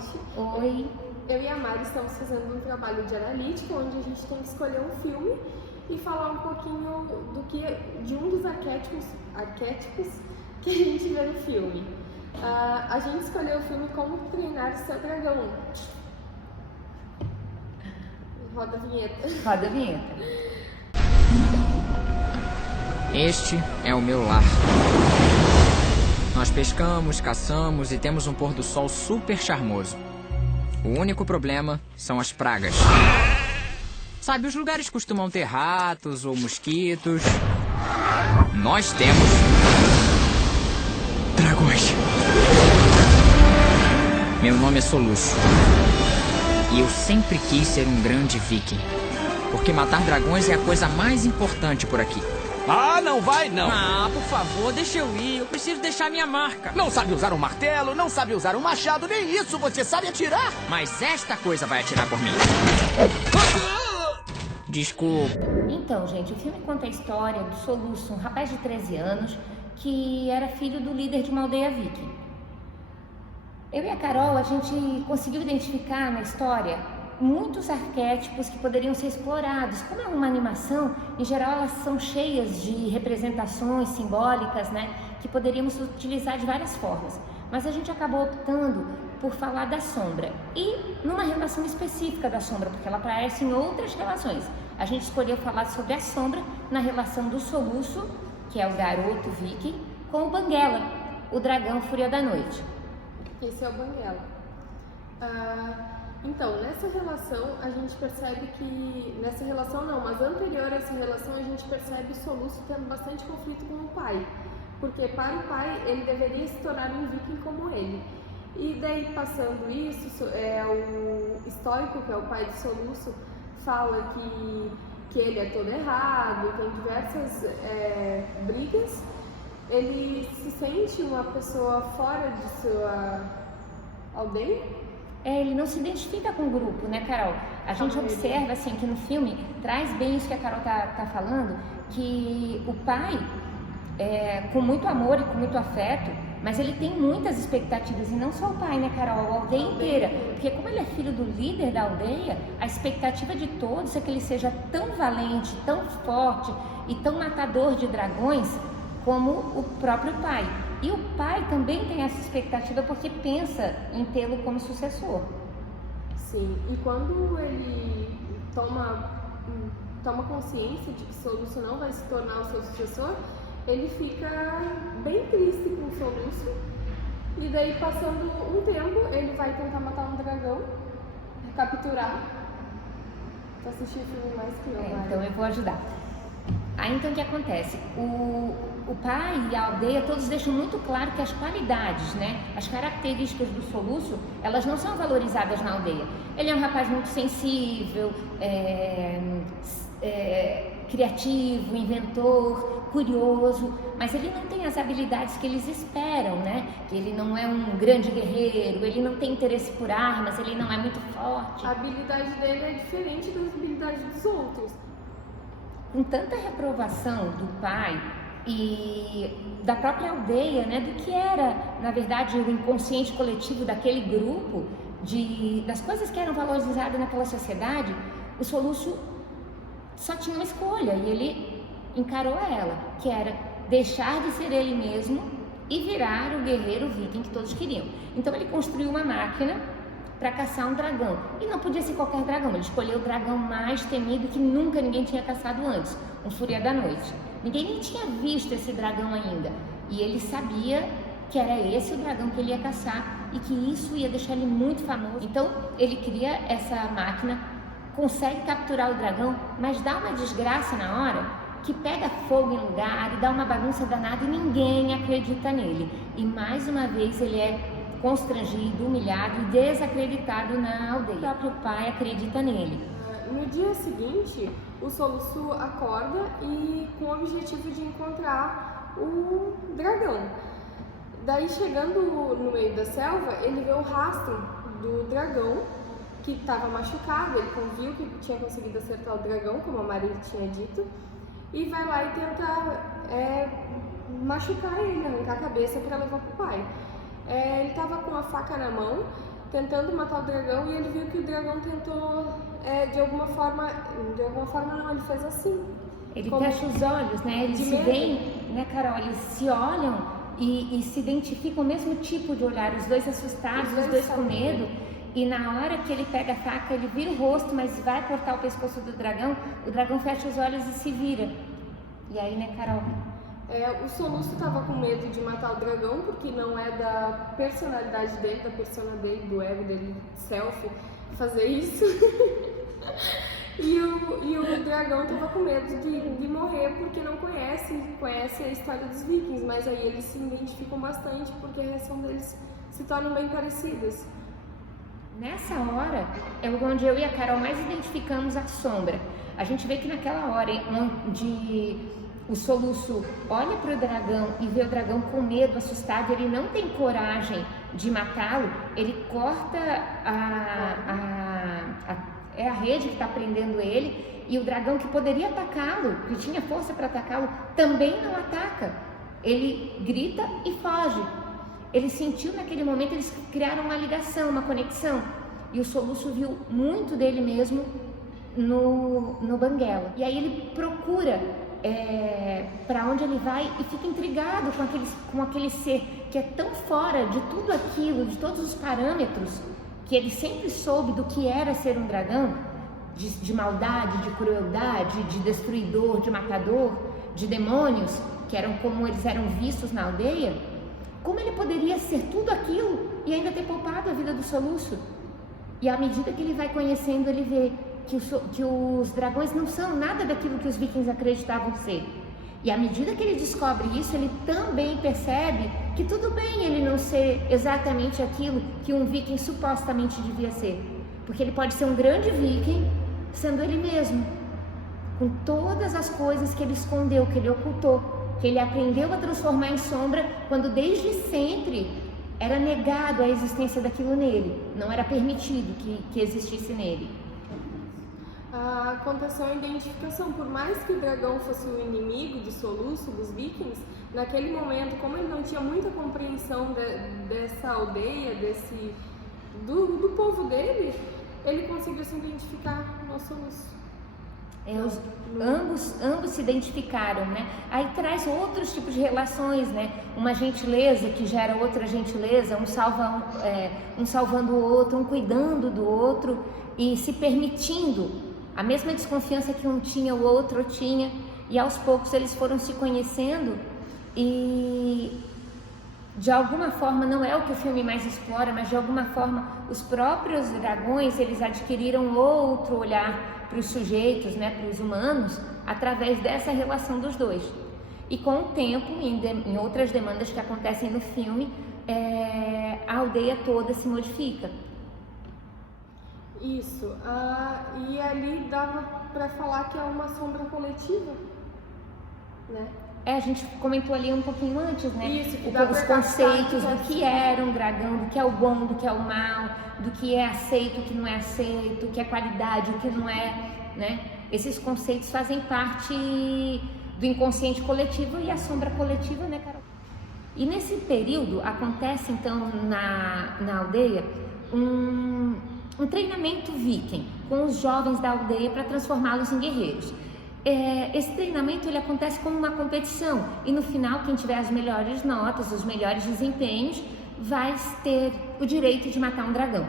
novamente. Oi. Eu e a Mari estamos fazendo um trabalho de analítica, onde a gente tem que escolher um filme e falar um pouquinho de um dos arquétipos que a gente vê no filme. A gente escolheu o filme Como Treinar Seu Dragão. Roda a vinheta. Roda a vinheta. Este é o meu lar. Nós pescamos, caçamos e temos um pôr do sol super charmoso. O único problema são as pragas. Sabe, os lugares costumam ter ratos ou mosquitos. Nós temos dragões. Meu nome é Soluço. E eu sempre quis ser um grande viking. Porque matar dragões é a coisa mais importante por aqui. Ah, não vai não. Ah, por favor, deixa eu ir. Eu preciso deixar minha marca. Não sabe usar um martelo, não sabe usar um machado, nem isso você sabe atirar. Mas esta coisa vai atirar por mim. Desculpa. Então, gente, o filme conta a história do Soluço, um rapaz de 13 anos que era filho do líder de uma aldeia viking. Eu e a Carol, a gente conseguiu identificar na história muitos arquétipos que poderiam ser explorados. Como é uma animação, em geral elas são cheias de representações simbólicas, né, que poderíamos utilizar de várias formas. Mas a gente acabou optando por falar da sombra e numa relação específica da sombra, porque ela aparece em outras relações. A gente escolheu falar sobre a sombra na relação do Soluço, que é o garoto viking, com o Banguela, o dragão Fúria da Noite. Esse é o Banguela. Então, nessa relação a gente percebe que... Nessa relação não, mas anterior a essa relação a gente percebe o Soluço tendo bastante conflito com o pai. Porque para o pai ele deveria se tornar um viking como ele. E daí passando isso, o Estoico, que é o pai de Soluço, fala que ele é todo errado, tem diversas brigas. Ele se sente uma pessoa fora de sua aldeia. Ele não se identifica com o grupo, né, Carol? A gente observa, assim, que no filme traz bem isso que a Carol tá falando, que o pai, com muito amor e com muito afeto, mas ele tem muitas expectativas, e não só o pai, né, Carol? A aldeia inteira. Porque como ele é filho do líder da aldeia, a expectativa de todos é que ele seja tão valente, tão forte e tão matador de dragões como o próprio pai. E o pai também tem essa expectativa porque pensa em tê-lo como sucessor. Sim, e quando ele toma consciência de que Soluço não vai se tornar o seu sucessor, ele fica bem triste com o Soluço. E daí, passando um tempo, ele vai tentar matar um dragão, capturar. Tu assistiu o filme mais que eu, Mari. Então eu vou ajudar. Aí então o que acontece? O pai e a aldeia todos deixam muito claro que as qualidades, né, as características do Soluço, elas não são valorizadas na aldeia. Ele é um rapaz muito sensível, criativo, inventor, curioso, mas ele não tem as habilidades que eles esperam, né? Que ele não é um grande guerreiro, ele não tem interesse por armas, ele não é muito forte. A habilidade dele é diferente das habilidades dos outros. Com tanta reprovação do pai e da própria aldeia, né, do que era, na verdade, o inconsciente coletivo daquele grupo, das coisas que eram valorizadas naquela sociedade, o Soluço só tinha uma escolha e ele encarou ela, que era deixar de ser ele mesmo e virar o guerreiro viking que todos queriam. Então ele construiu uma máquina para caçar um dragão. E não podia ser qualquer dragão, ele escolheu o dragão mais temido que nunca ninguém tinha caçado antes, um Fúria da Noite. Ninguém nem tinha visto esse dragão ainda. E ele sabia que era esse o dragão que ele ia caçar e que isso ia deixar ele muito famoso. Então ele cria essa máquina, consegue capturar o dragão, mas dá uma desgraça na hora, que pega fogo em lugar e dá uma bagunça danada e ninguém acredita nele. E mais uma vez ele é constrangido, humilhado e desacreditado na aldeia. O próprio pai acredita nele. No dia seguinte, o Soluço acorda e com o objetivo de encontrar o dragão. Daí, chegando no meio da selva, ele vê o rastro do dragão que estava machucado. Ele viu que tinha conseguido acertar o dragão, como a Mari tinha dito, e vai lá e tenta machucar ele, arrancar a cabeça para levar pro pai. Ele estava com a faca na mão tentando matar o dragão e ele viu que o dragão tentou, de alguma forma não, ele fez assim. Ele fecha os olhos, né? Eles se veem, né, Carol? Eles se olham e se identificam o mesmo tipo de olhar, os dois assustados, os dois com medo. E na hora que ele pega a faca, ele vira o rosto, mas vai cortar o pescoço do dragão, o dragão fecha os olhos e se vira. E aí, né, Carol? O Soluço estava com medo de matar o dragão, porque não é da personalidade dele, da persona dele, do ego dele, self, fazer isso. e o dragão estava com medo de morrer, porque não conhece a história dos vikings, mas aí eles se identificam bastante, porque a reação deles se tornam bem parecidas. Nessa hora é onde eu e a Carol mais identificamos a sombra. A gente vê que naquela hora onde o Soluço olha para o dragão e vê o dragão com medo, assustado, ele não tem coragem de matá-lo, ele corta a rede que está prendendo ele, e o dragão que poderia atacá-lo, que tinha força para atacá-lo, também não ataca. Ele grita e foge. Ele sentiu naquele momento, eles criaram uma ligação, uma conexão, e o Soluço viu muito dele mesmo no Banguela. E aí ele procura para onde ele vai e fica intrigado com aquele ser que é tão fora de tudo aquilo, de todos os parâmetros que ele sempre soube do que era ser um dragão, de maldade, de crueldade, de destruidor, de matador, de demônios, que eram como eles eram vistos na aldeia. Como ele poderia ser tudo aquilo e ainda ter poupado a vida do Soluço? E à medida que ele vai conhecendo, ele vê que os dragões não são nada daquilo que os vikings acreditavam ser. E à medida que ele descobre isso, ele também percebe que tudo bem ele não ser exatamente aquilo que um viking supostamente devia ser. Porque ele pode ser um grande viking sendo ele mesmo, com todas as coisas que ele escondeu, que ele ocultou, que ele aprendeu a transformar em sombra, quando desde sempre era negado a existência daquilo nele, não era permitido que existisse nele. Aconteceu a identificação, por mais que o dragão fosse o inimigo de Soluço, dos vikings, naquele momento, como ele não tinha muita compreensão dessa aldeia, do povo dele, ele conseguiu se identificar no Soluço. Ambos se identificaram, né? Aí traz outros tipos de relações, né? Uma gentileza que gera outra gentileza, um salvando o outro, um cuidando do outro e se permitindo a mesma desconfiança que um tinha, o outro tinha, e aos poucos eles foram se conhecendo e de alguma forma, não é o que o filme mais explora, mas de alguma forma os próprios dragões, eles adquiriram outro olhar para os sujeitos, né, para os humanos, através dessa relação dos dois. E com o tempo, em outras demandas que acontecem no filme, a aldeia toda se modifica. Isso, e ali dava para falar que é uma sombra coletiva, né? A gente comentou ali um pouquinho antes, né? Isso, os conceitos do que era um dragão, do que é o bom, do que é o mal, do que é aceito, o que não é aceito, o que é qualidade, o que não é, né? Esses conceitos fazem parte do inconsciente coletivo e a sombra coletiva, né, Carol? E nesse período acontece então na aldeia um treinamento viking com os jovens da aldeia para transformá-los em guerreiros. Esse treinamento ele acontece como uma competição e no final quem tiver as melhores notas, os melhores desempenhos vai ter o direito de matar um dragão.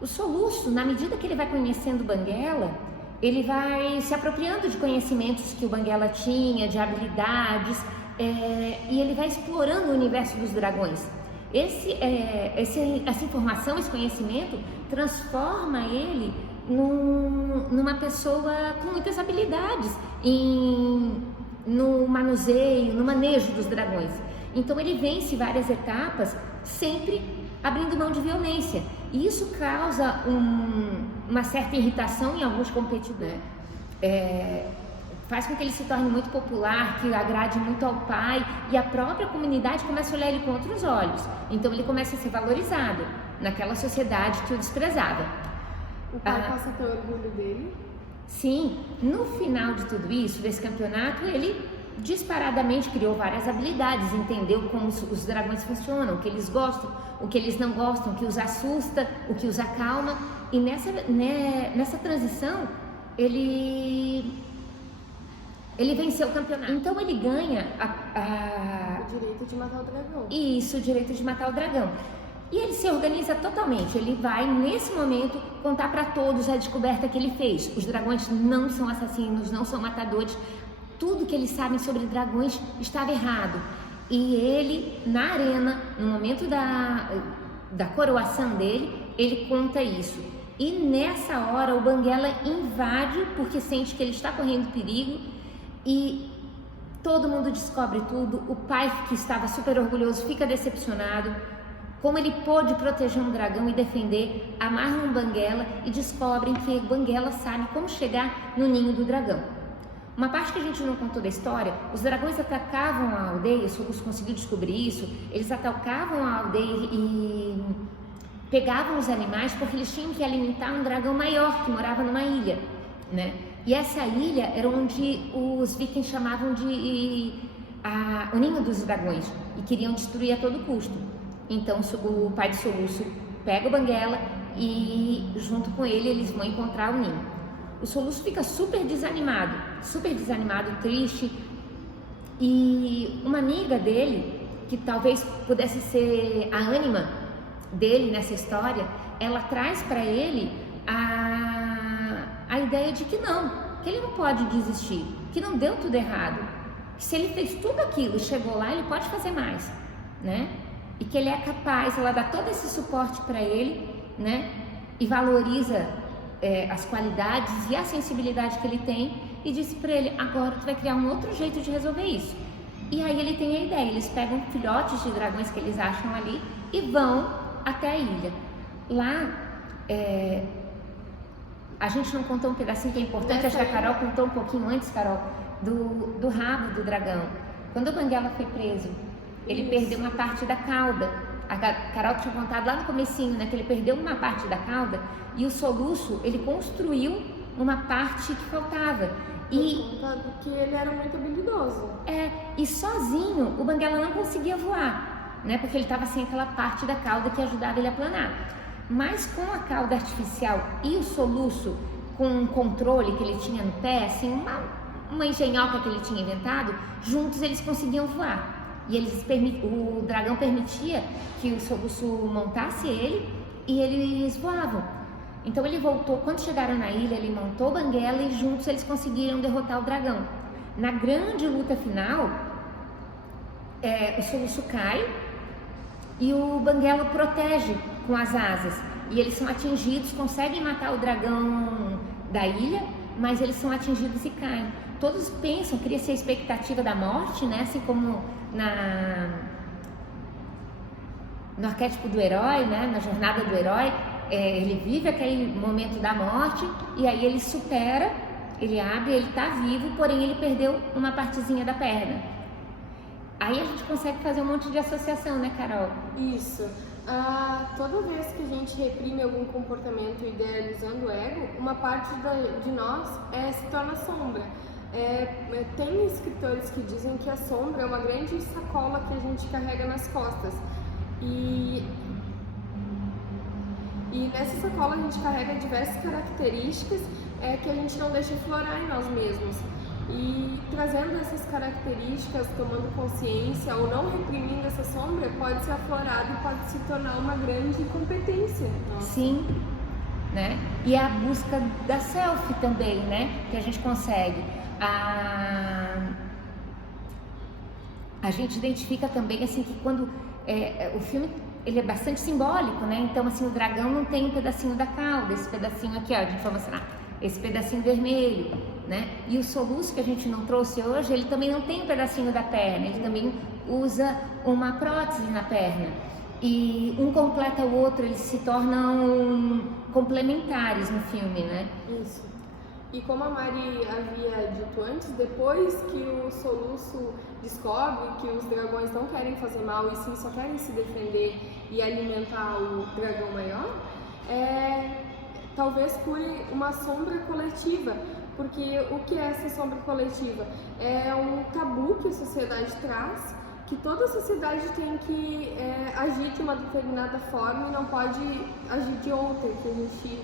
O Soluço, na medida que ele vai conhecendo o Banguela, ele vai se apropriando de conhecimentos que o Banguela tinha, de habilidades, e ele vai explorando o universo dos dragões. Essa informação, esse conhecimento transforma ele numa pessoa com muitas habilidades no manuseio, no manejo dos dragões. Então ele vence várias etapas sempre abrindo mão de violência. E isso causa uma certa irritação em alguns competidores. Faz com que ele se torne muito popular, que agrade muito ao pai, e a própria comunidade começa a olhar ele com outros olhos. Então ele começa a ser valorizado naquela sociedade que o desprezava. O pai passa a ter orgulho dele? Sim, no final de tudo isso, desse campeonato, ele disparadamente criou várias habilidades, entendeu como os dragões funcionam, o que eles gostam, o que eles não gostam, o que os assusta, o que os acalma. E nessa transição, ele venceu o campeonato. Então ele ganha O direito de matar o dragão. Isso, o direito de matar o dragão. E ele se organiza totalmente. Ele vai, nesse momento, contar para todos a descoberta que ele fez. Os dragões não são assassinos, não são matadores. Tudo que eles sabem sobre dragões estava errado. E ele, na arena, no momento da coroação dele, ele conta isso. E nessa hora o Banguela invade porque sente que ele está correndo perigo e todo mundo descobre tudo. O pai, que estava super orgulhoso, fica decepcionado. Como ele pôde proteger um dragão e defender, amarram o Banguela e descobrem que o Banguela sabe como chegar no ninho do dragão. Uma parte que a gente não contou da história, os dragões atacavam a aldeia, o Soluço conseguiu descobrir isso, eles atacavam a aldeia e pegavam os animais porque eles tinham que alimentar um dragão maior que morava numa ilha, né? E essa ilha era onde os vikings chamavam de o ninho dos dragões e queriam destruir a todo custo. Então o pai de Soluço pega o Banguela e junto com ele eles vão encontrar o ninho. O Soluço fica super desanimado, triste, e uma amiga dele, que talvez pudesse ser a ânima dele nessa história, ela traz para ele a ideia de que ele não pode desistir, que não deu tudo errado, que se ele fez tudo aquilo e chegou lá, ele pode fazer mais, né? E que ele é capaz, ela dá todo esse suporte para ele, né? E valoriza as qualidades e a sensibilidade que ele tem e disse para ele, agora tu vai criar um outro jeito de resolver isso. E aí ele tem a ideia, eles pegam filhotes de dragões que eles acham ali e vão até a ilha. Lá, a gente não contou um pedacinho que é importante, acho que a Carol contou um pouquinho antes, Carol, do rabo do dragão. Quando o Banguela foi preso, ele perdeu uma parte da cauda. A Carol tinha contado lá no comecinho, né, que ele perdeu uma parte da cauda e o Soluço, ele construiu uma parte que faltava. Porque ele era muito habilidoso. E sozinho o Banguela não conseguia voar, né, porque ele estava sem aquela parte da cauda que ajudava ele a planar. Mas com a cauda artificial e o Soluço, com um controle que ele tinha no pé, assim, uma engenhoca que ele tinha inventado, juntos eles conseguiam voar. E o dragão permitia que o Soluço montasse ele e eles voavam. Então ele voltou, quando chegaram na ilha, ele montou o Banguela e juntos eles conseguiram derrotar o dragão. Na grande luta final, o Soluço cai e o Banguela protege com as asas. E eles são atingidos, conseguem matar o dragão da ilha, mas eles são atingidos e caem. Todos pensam, cria-se a expectativa da morte, né? Assim como no arquétipo do herói, né? Na jornada do herói, ele vive aquele momento da morte e aí ele supera, ele abre, ele está vivo, porém ele perdeu uma partezinha da perna. Aí a gente consegue fazer um monte de associação, né, Carol? Isso. Toda vez que a gente reprime algum comportamento idealizando o ego, uma parte de nós se torna sombra. Tem escritores que dizem que a sombra é uma grande sacola que a gente carrega nas costas. E nessa sacola a gente carrega diversas características que a gente não deixa florar em nós mesmos. E trazendo essas características, tomando consciência ou não reprimindo essa sombra, pode ser aflorado e pode se tornar uma grande competência. Sim, né? E a busca da selfie também, né? Que a gente consegue. A gente identifica também assim que quando o filme ele é bastante simbólico, né? Então assim o dragão não tem um pedacinho da cauda, esse pedacinho aqui, ó, a gente vai mostrar, esse pedacinho vermelho, né? E o Soluço que a gente não trouxe hoje, ele também não tem um pedacinho da perna, ele também usa uma prótese na perna. E um completa o outro, eles se tornam complementares no filme, né? Isso. E como a Mari havia dito antes, depois que o Soluço descobre que os dragões não querem fazer mal e sim só querem se defender e alimentar o dragão maior, talvez cure uma sombra coletiva, Porque o que é essa sombra coletiva? É um tabu que a sociedade traz, que toda a sociedade tem que agir de uma determinada forma e não pode agir de outra, que a gente...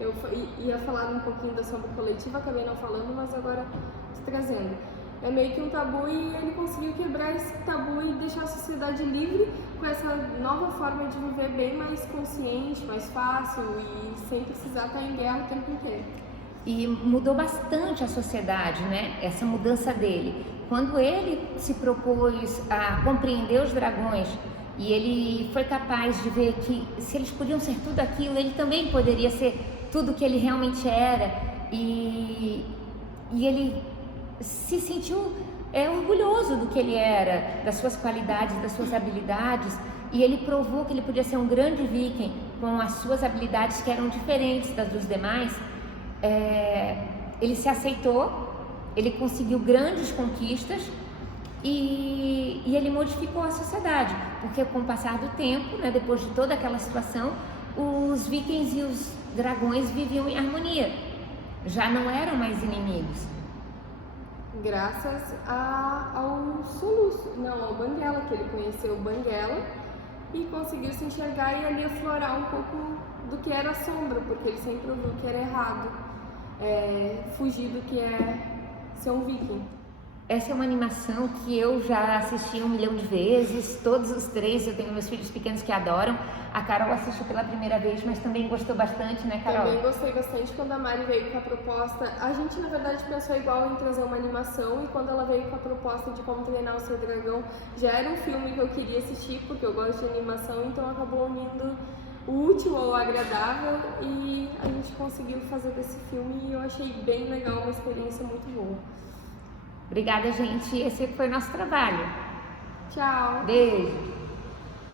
Eu ia falar um pouquinho da sombra coletiva, acabei não falando, mas agora estou trazendo. É meio que um tabu e ele conseguiu quebrar esse tabu e deixar a sociedade livre com essa nova forma de viver bem mais consciente, mais fácil e sem precisar estar em guerra o tempo inteiro. E mudou bastante a sociedade, né? Essa mudança dele. Quando ele se propôs a compreender os dragões e ele foi capaz de ver que se eles podiam ser tudo aquilo, ele também poderia ser tudo que ele realmente era. E ele se sentiu orgulhoso do que ele era, das suas qualidades, das suas habilidades, e ele provou que ele podia ser um grande viking com as suas habilidades que eram diferentes das dos demais. Ele se aceitou, ele conseguiu grandes conquistas e ele modificou a sociedade, porque com o passar do tempo, né, depois de toda aquela situação, os vikings e os dragões viviam em harmonia, já não eram mais inimigos. Graças ao soluço, ao Banguela, que ele conheceu o Banguela e conseguiu se enxergar e ali aflorar um pouco do que era a sombra, porque ele sempre ouviu que era errado, fugir do que é ser um viking. Essa é uma animação que eu já assisti 1 milhão de vezes, todos os 3, eu tenho meus filhos pequenos que adoram. A Carol assistiu pela primeira vez, mas também gostou bastante, né, Carol? Também gostei bastante quando a Mari veio com a proposta. A gente, na verdade, pensou igual em trazer uma animação, e quando ela veio com a proposta de como treinar o seu dragão, já era um filme que eu queria assistir, porque eu gosto de animação, então acabou unindo o útil ao agradável e a gente conseguiu fazer desse filme e eu achei bem legal, uma experiência muito boa. Obrigada, gente. Esse foi o nosso trabalho. Tchau! Beijo!